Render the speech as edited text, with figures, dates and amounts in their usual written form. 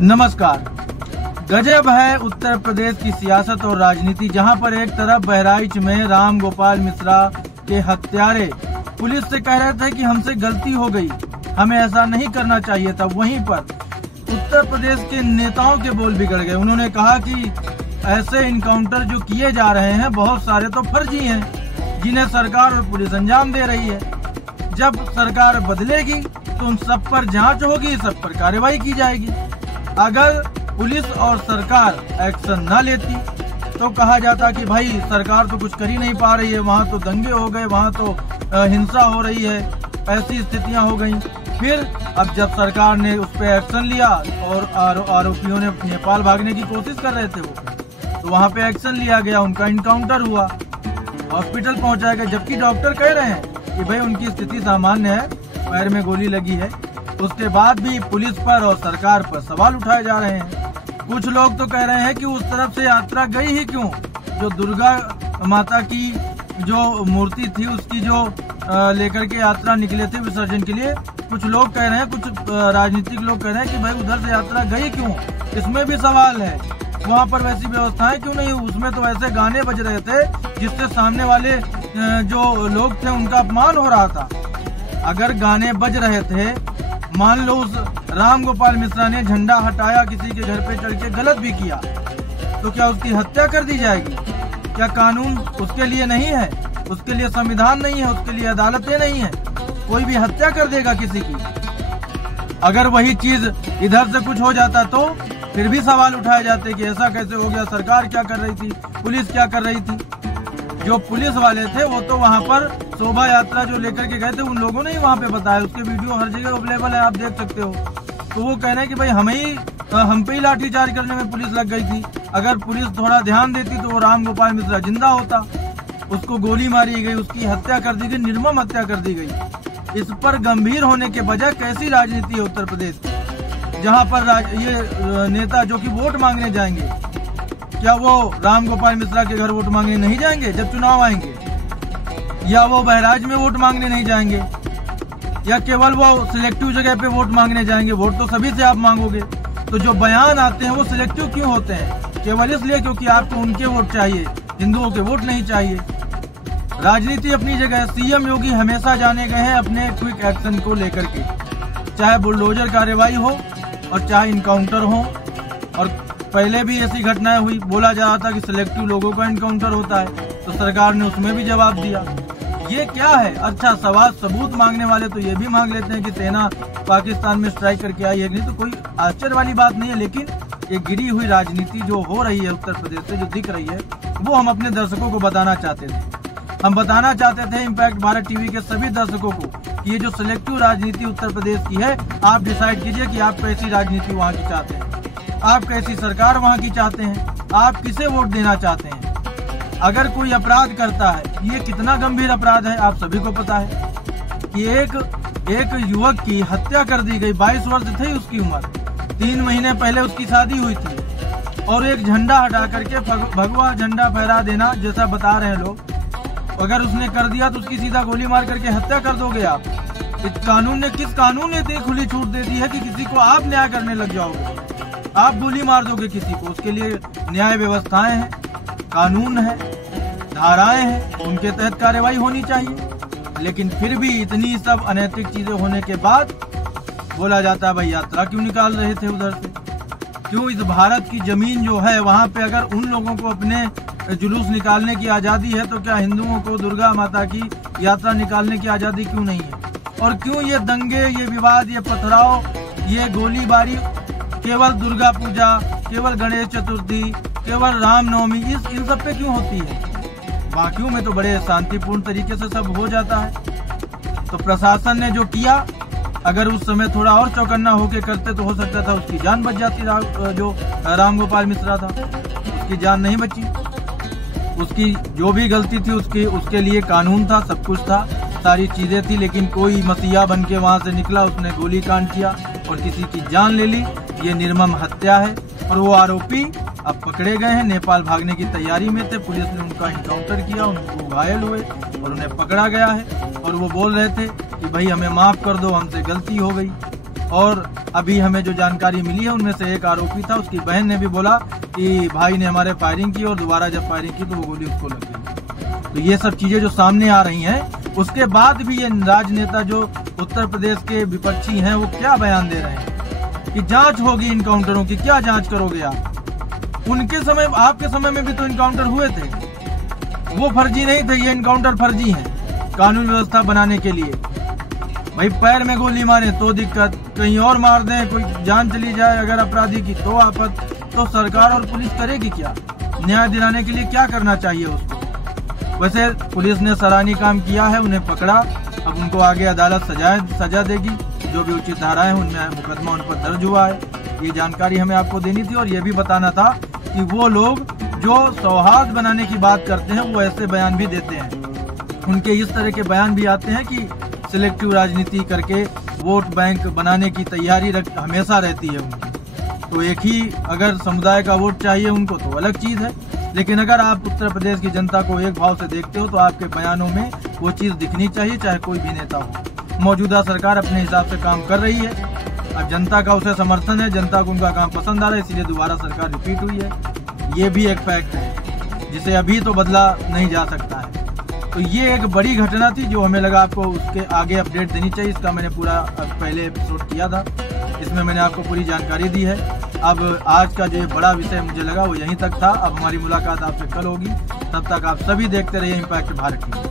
नमस्कार। गजब है उत्तर प्रदेश की सियासत और राजनीति, जहां पर एक तरफ बहराइच में राम गोपाल मिश्रा के हत्यारे पुलिस से कह रहे थे कि हमसे गलती हो गई, हमें ऐसा नहीं करना चाहिए था। वहीं पर उत्तर प्रदेश के नेताओं के बोल बिगड़ गए। उन्होंने कहा कि ऐसे इनकाउंटर जो किए जा रहे हैं बहुत सारे तो फर्जी हैं, जिन्हें सरकार और पुलिस अंजाम दे रही है। जब सरकार बदलेगी तो उन सब पर जांच होगी, सब पर कार्रवाई की जाएगी। अगर पुलिस और सरकार एक्शन न लेती तो कहा जाता कि भाई सरकार तो कुछ कर ही नहीं पा रही है, वहाँ तो दंगे हो गए, वहाँ तो हिंसा हो रही है, ऐसी स्थितियां हो गई। फिर अब जब सरकार ने उस पर एक्शन लिया और आरोपियों ने नेपाल भागने की कोशिश कर रहे थे वो, तो वहाँ पे एक्शन लिया गया, उनका इनकाउंटर हुआ, हॉस्पिटल पहुंचाया गया, जबकि डॉक्टर कह रहे हैं कि भाई उनकी स्थिति सामान्य है, पैर में गोली लगी है। उसके बाद भी पुलिस पर और सरकार पर सवाल उठाए जा रहे हैं। कुछ लोग तो कह रहे हैं कि उस तरफ से यात्रा गई ही क्यों, जो दुर्गा माता की जो मूर्ति थी उसकी जो लेकर के यात्रा निकले थे विसर्जन के लिए। कुछ लोग कह रहे हैं, कुछ राजनीतिक लोग कह रहे हैं कि भाई उधर से यात्रा गई क्यों, इसमें भी सवाल है। वहाँ पर वैसी व्यवस्थाएं क्यों नहीं, उसमें तो ऐसे गाने बज रहे थे जिससे सामने वाले जो लोग थे उनका अपमान हो रहा था। अगर गाने बज रहे थे, मान लो उस राम गोपाल मिश्रा ने झंडा हटाया, किसी के घर पे चढ़ के गलत भी किया, तो क्या उसकी हत्या कर दी जाएगी? क्या कानून उसके लिए नहीं है, उसके लिए संविधान नहीं है, उसके लिए अदालतें नहीं है? कोई भी हत्या कर देगा किसी की। अगर वही चीज इधर से कुछ हो जाता तो फिर भी सवाल उठाए जाते कि ऐसा कैसे हो गया, सरकार क्या कर रही थी, पुलिस क्या कर रही थी। जो पुलिस वाले थे वो तो वहाँ पर शोभा यात्रा जो लेकर के गए थे उन लोगों ने ही वहाँ पे बताया, उसके वीडियो हर जगह अवेलेबल है, आप देख सकते हो। तो वो कह रहे हैं कि भाई हम पे ही लाठीचार्ज करने में पुलिस लग गई थी। अगर पुलिस थोड़ा ध्यान देती तो वो राम गोपाल मिश्रा जिंदा होता। उसको गोली मारी गई, उसकी हत्या कर दी गई, निर्मम हत्या कर दी गई। इस पर गंभीर होने के बजाय कैसी राजनीति है उत्तर प्रदेश की, जहाँ पर ये नेता जो कि वोट मांगने जाएंगे, क्या वो राम गोपाल मिश्रा के घर वोट मांगने नहीं जाएंगे जब चुनाव आएंगे? या वो बहराइच में वोट मांगने नहीं जाएंगे? या केवल वो सिलेक्टिव जगह पे वोट मांगने जाएंगे? वोट तो सभी से आप मांगोगे। तो जो बयान आते हैं वो सिलेक्टिव क्यों होते हैं? केवल इसलिए क्योंकि आपको उनके वोट चाहिए, हिंदुओं के वोट नहीं चाहिए। राजनीति अपनी जगह। सीएम योगी हमेशा जाने गए हैं अपने क्विक एक्शन को लेकर के, चाहे बुलडोजर कार्रवाई हो और चाहे इनकाउंटर हो। और पहले भी ऐसी घटनाएं हुई, बोला जा रहा था कि सिलेक्टिव लोगों का इनकाउंटर होता है, तो सरकार ने उसमें भी जवाब दिया। ये क्या है? अच्छा, सवाल सबूत मांगने वाले तो ये भी मांग लेते हैं कि सेना पाकिस्तान में स्ट्राइक करके आई है कि नहीं, तो कोई आश्चर्य वाली बात नहीं है। लेकिन ये गिरी हुई राजनीति जो हो रही है उत्तर प्रदेश से, जो दिख रही है, वो हम अपने दर्शकों को बताना चाहते थे। हम बताना चाहते थे इम्पैक्ट भारत टीवी के सभी दर्शकों को कि ये जो सिलेक्टिव राजनीति उत्तर प्रदेश की है, आप डिसाइड कीजिए कि आप कैसी राजनीति वहाँ की चाहते हैं, आप कैसी सरकार वहाँ की चाहते हैं, आप किसे वोट देना चाहते हैं। अगर कोई अपराध करता है, ये कितना गंभीर अपराध है आप सभी को पता है कि एक युवक की हत्या कर दी गई। 22 वर्ष थी उसकी उम्र, 3 महीने पहले उसकी शादी हुई थी, और एक झंडा हटा करके भगवा झंडा फहरा देना जैसा बता रहे हैं लोग, अगर उसने कर दिया तो उसकी सीधा गोली मार करके हत्या कर दोगे आप? किस कानून ने इतनी खुली छूट दे दी है कि किसी को आप न्याय करने लग जाओगे, आप गोली मार दोगे किसी को? उसके लिए न्याय व्यवस्थाएं हैं, कानून है, धाराएं हैं, उनके तहत कार्रवाई होनी चाहिए। लेकिन फिर भी इतनी सब अनैतिक चीजें होने के बाद बोला जाता है भाई यात्रा क्यों निकाल रहे थे उधर से? क्यों इस भारत की जमीन जो है वहाँ पे अगर उन लोगों को अपने जुलूस निकालने की आज़ादी है, तो क्या हिंदुओं को दुर्गा माता की यात्रा निकालने की आज़ादी क्यों नहीं है? और क्यों ये दंगे, ये विवाद, ये पथराव, ये गोलीबारी केवल दुर्गा पूजा, केवल गणेश चतुर्थी, केवल रामनवमी, इन सब पे क्यों होती है? बाकियों में तो बड़े शांतिपूर्ण तरीके से सब हो जाता है। तो प्रशासन ने जो किया, अगर उस समय थोड़ा और चौकन्ना होके करते तो हो सकता था उसकी जान बच जाती। जो राम गोपाल मिश्रा था उसकी जान नहीं बची। उसकी जो भी गलती थी उसके लिए कानून था, सब कुछ था, सारी चीजें थी, लेकिन कोई मसीहा बन के वहां से निकला, उसने गोली कांड किया और किसी की जान ले ली। ये निर्मम हत्या है। और वो आरोपी अब पकड़े गए हैं, नेपाल भागने की तैयारी में थे, पुलिस ने उनका इनकाउंटर किया, उनको घायल हुए और उन्हें पकड़ा गया है। और वो बोल रहे थे कि भाई हमें माफ कर दो, हमसे गलती हो गई। और अभी हमें जो जानकारी मिली है उनमें से एक आरोपी था, उसकी बहन ने भी बोला कि भाई ने हमारे फायरिंग की और दोबारा जब फायरिंग की तो वो गोली उसको लग गई। तो ये सब चीजें जो सामने आ रही हैं, उसके बाद भी ये राजनेता जो उत्तर प्रदेश के विपक्षी हैं वो क्या बयान दे रहे हैं कि जांच होगी इनकाउंटरों की। क्या जांच करोगे आप? उनके समय, आपके समय में भी तो इनकाउंटर हुए थे, वो फर्जी नहीं थे, ये इनकाउंटर फर्जी है कानून व्यवस्था बनाने के लिए। भाई पैर में गोली मारे तो दिक्कत, कहीं और मार दें, कोई जान चली जाए अगर अपराधी की तो आफत। तो सरकार और पुलिस करेगी क्या? न्याय दिलाने के लिए क्या करना चाहिए उसको? वैसे पुलिस ने सराहनीय काम किया है, उन्हें पकड़ा, अब उनको आगे अदालत सजा देगी। जो भी उचित धाराएं उनमें मुकदमा उन पर दर्ज हुआ है। ये जानकारी हमें आपको देनी थी और ये भी बताना था कि वो लोग जो सौहार्द बनाने की बात करते हैं वो ऐसे बयान भी देते हैं। उनके इस तरह के बयान भी आते हैं कि सिलेक्टिव राजनीति करके वोट बैंक बनाने की तैयारी हमेशा रहती है उनकी। तो एक ही अगर समुदाय का वोट चाहिए उनको तो अलग चीज है, लेकिन अगर आप उत्तर प्रदेश की जनता को एक भाव से देखते हो तो आपके बयानों में वो चीज दिखनी चाहिए, चाहे कोई भी नेता हो। मौजूदा सरकार अपने हिसाब से काम कर रही है, अब जनता का उसे समर्थन है, जनता को उनका काम पसंद आ रहा है, इसीलिए दोबारा सरकार रिपीट हुई है। ये भी एक फैक्ट है जिसे अभी तो बदला नहीं जा सकता है। तो ये एक बड़ी घटना थी जो हमें लगा आपको उसके आगे अपडेट देनी चाहिए। इसका मैंने पूरा पहले एपिसोड किया था, इसमें मैंने आपको पूरी जानकारी दी है। अब आज का जो बड़ा विषय मुझे लगा वो यहीं तक था। अब हमारी मुलाकात आपसे कल होगी, तब तक आप सभी देखते रहिए इम्पैक्ट भारत टीवी।